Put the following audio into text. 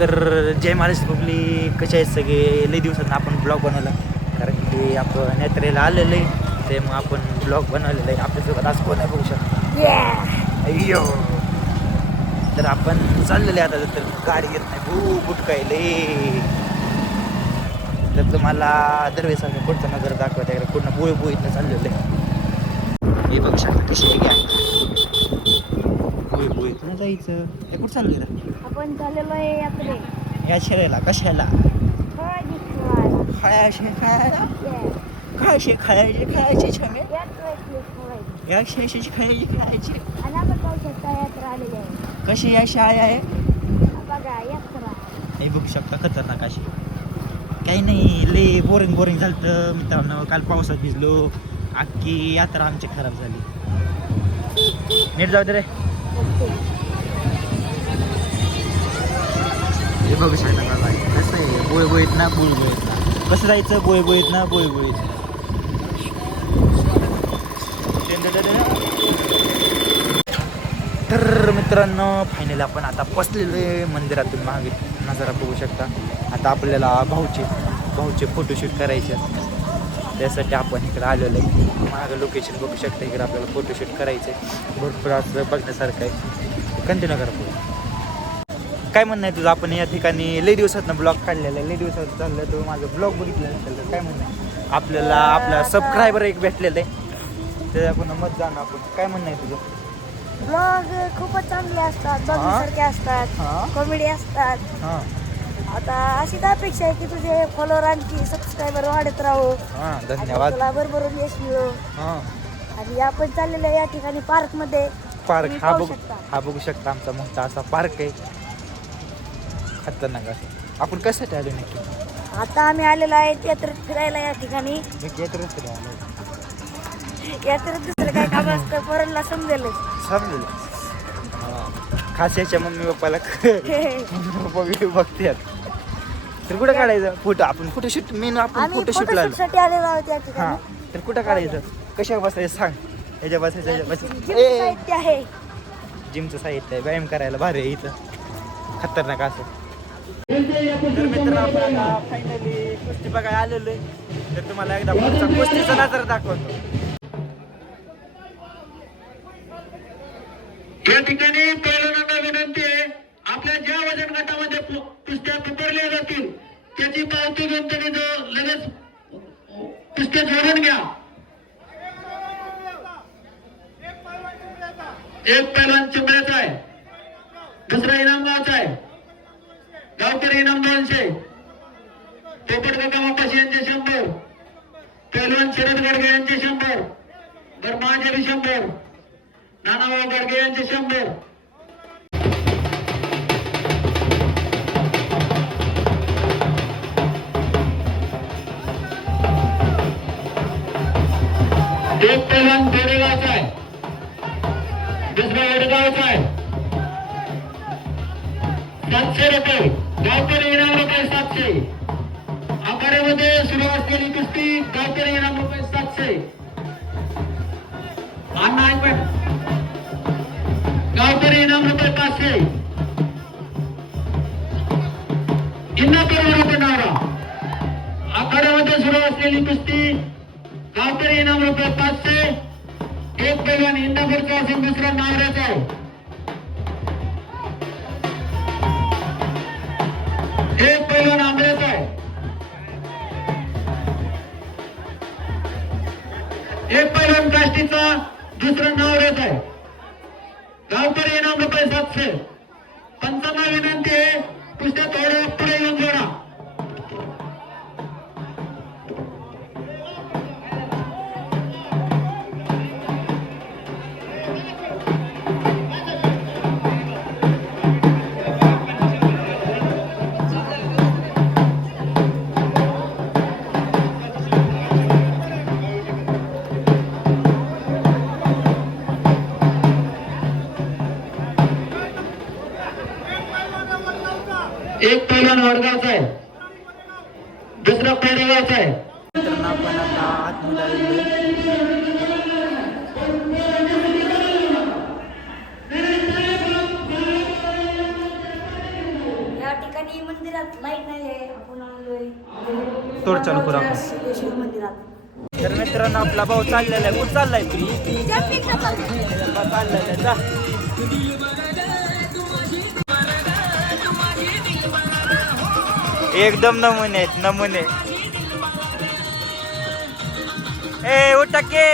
तर जय महाराज पब्लिक कसे आहेत सगळे? लई दिवसात आपण ब्लॉग बनवला. कारण की आपण यात्रेला आलेलो आहे ते मग आपण ब्लॉग बनवलेलं आहे. आपल्यासोबत आज कोण आहे बघू शकता? अय्यो! तर आपण चाललेले आता तर गाडी येत नाही. भू बुटकायले तर तुम्हाला दरवेळेस आम्ही पुढचं नजर दाखवत आहे. पूर्ण बुळ बुळीतनं चाललेलं आहे. हे बघू शकता कशी आहे. घ्या बुळी बुळीतनं जायचं. हे कुठं चाललं रे? आपण चाललेलो आहे यात्रे या शिरायला कशाला? हळदी खेळायला. खायचे खायला. खायचे खायचे खायचे छमे यात्रेतले खेळायचे. या शेषाची खायचे खायचे. आणि आपण पाहू शकता यात्रा आलेली आहे. कशी या शाळा आहे? बघा यात्रा. हे बघू शकता खतरनाक अशी. काही नाही ले बोरिंग बोरिंग झालं मित्रांनो. काल पावसात भिजलो. अख्खी यात्रा आमची खराब झाली. नीट जाऊ दे रे. ओके. हे बघू शकता का बाई? कसं आहे? बोळ ना बोळ ना कसं जायचं? बोळ ना बोळ तर मित्रांनो फायनल आपण आता बसलेलो आहे मंदिरातून मागे. नजारा बघू शकता. आता आपल्याला भाऊचे भाऊचे फोटोशूट करायचे. त्यासाठी आपण इकडे आलेलो आहे. मागं लोकेशन बघू शकता. इकडे आपल्याला फोटोशूट करायचं आहे भरपूर असं बघण्यासारखं आहे. कंटिन्यू करा पुढे. काय म्हणणं आहे तुझं? आपण या ठिकाणी लई दिवसात ब्लॉग काढलेला आहे. लई दिवसात चाललं तर माझं ब्लॉग बघितलं नसेल काय म्हणणं आहे? आपल्याला आपला सबस्क्रायबर एक भेटलेलं आहे. ते आपण मत जाणं आपण. काय म्हणणं आहे तुझं? ब्लॉग खूपच चांगले असतात. बघण्यासारखे असतात. कॉमेडी असतात. हां. आता अशीच अपेक्षा आहे की तुझे फॉलोअर आणखी सबस्क्रायबर वाढत राहो. हां आणि धन्यवाद. तुला भरभरून यश मिळो. हां. आणि आपण चाललेलो आहे या ठिकाणी पार्कमध्ये. पार्क तुम्ही हा पाहू बघू. शकता. हा बघू शकता आमचा मोठा असा पार्क आहे. खतरनाक असं आपण कशासाठी आलो नक्की? आता आम्ही आलेलो आहे यात्रेत फिरायला या ठिकाणी. तरी आलो. यात्रेत दुसरं काय काम असतं? पोरांना समजेल. समजलं. हां. खास याच्या मम्मी पप्पाला मम्मी पप्पा व्हिडिओ बघतात. तर कुठं काढायचं? फोटो आपण फोटोशूट मेन आपण आम्ही फोटोशूट फोटोशूट लागलो साठी आलेलो आहोत या हां. ठिकाणी तर कुठं काढायचं? कशा बसायचं? सांग. ह्याच्या बसायचं ह्याच्या जिम बसायचं साहित्य आहे. जिमचं साहित्य आहे. व्यायाम करायला भारी आहे इथं. खतरनाक असं. तर मित्र आपण फायनली कुस्ती बघायला आलेलो आहे. तर तुम्हाला एकदा पुढचा कुस्तीचा नजर दाखवतो. या ठिकाणी पहिल्यांदा विनंती आहे आपल्या ज्या वजन गटामध्ये कुस्त्या पुकारल्या जातील त्याची पावती घेऊन त्यांनी जो लगेच कुस्त्या जोडून घ्या. एक पैलवान चिंबळ्याचा आहे. दुसरा इनामगावचा आहे. गावकरी इनाम दोनशे. पोपट काका मापाशी यांचे शंभर. पैलवान शरद गडगे यांचे शंभर. तर शंभर. नानाभाऊ गडगे यांचे शंभर. एक पैलवान गोरेगावचा आहे. दुसरा वडगावचा आहे. सातशे रुपये. गावकरी इनाम रुपये सातशे आखाड्यामध्ये सुरू असलेली कुस्ती गावकरी इनाम रुपये सातशे अण्णा ऐकून गावकरी इनाम रुपये पाचशे इंदापूर रुपये नावरा आखाड्यामध्ये सुरू असलेली कुस्ती गावकरी इनाम रुपये पाचशे एक पैलवान इंदापूरचा असून दुसरा नावऱ्याचा आहे. एक पैलवान आंध्राचा आहे. एक पैलवान काष्टीचा नाव नावऱ्याचा आहे. गावकरी इनाम रुपये सातशे एक पैलवान वडगावचा आहे. दुसरा कोरेगावचा आहे. या ठिकाणी मंदिरात लाइट नाही आहे आपण आलोय. तोड चालू करू आपण. सिद्धेश्वर मंदिरात. तर मित्रांनो आपला भाऊ चाललेला आहे. कुठं चाललाय तू जम्पिंग टप्पा. चाललेला आहे. एकदम नमुने आहेत नमुने. ए उठके